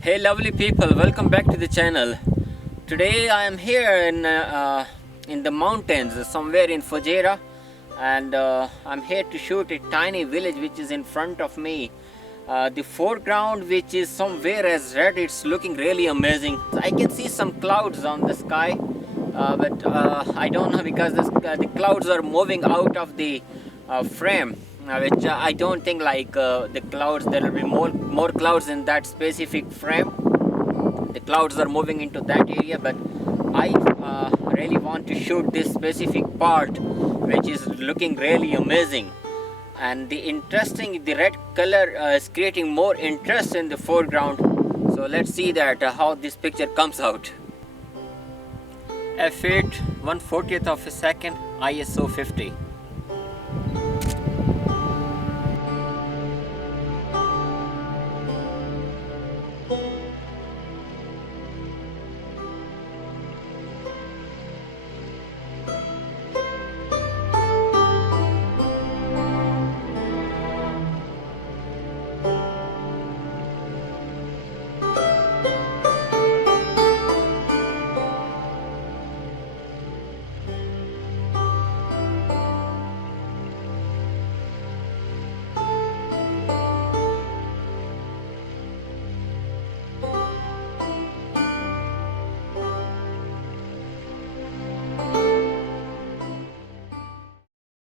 Hey lovely people, welcome back to the channel. Today I am here in the mountains somewhere in Fujairah, and I'm here to shoot a tiny village which is in front of me. The foreground, which is somewhere as red, it's looking really amazing. I can see some clouds on the sky, but I don't know, because the clouds are moving out of the frame, which I don't think the clouds, there will be more clouds in that specific frame. The clouds are moving into that area, but I really want to shoot this specific part which is looking really amazing. And the red color is creating more interest in the foreground. So let's see that how this picture comes out. F8 1/40th of a second, ISO 50.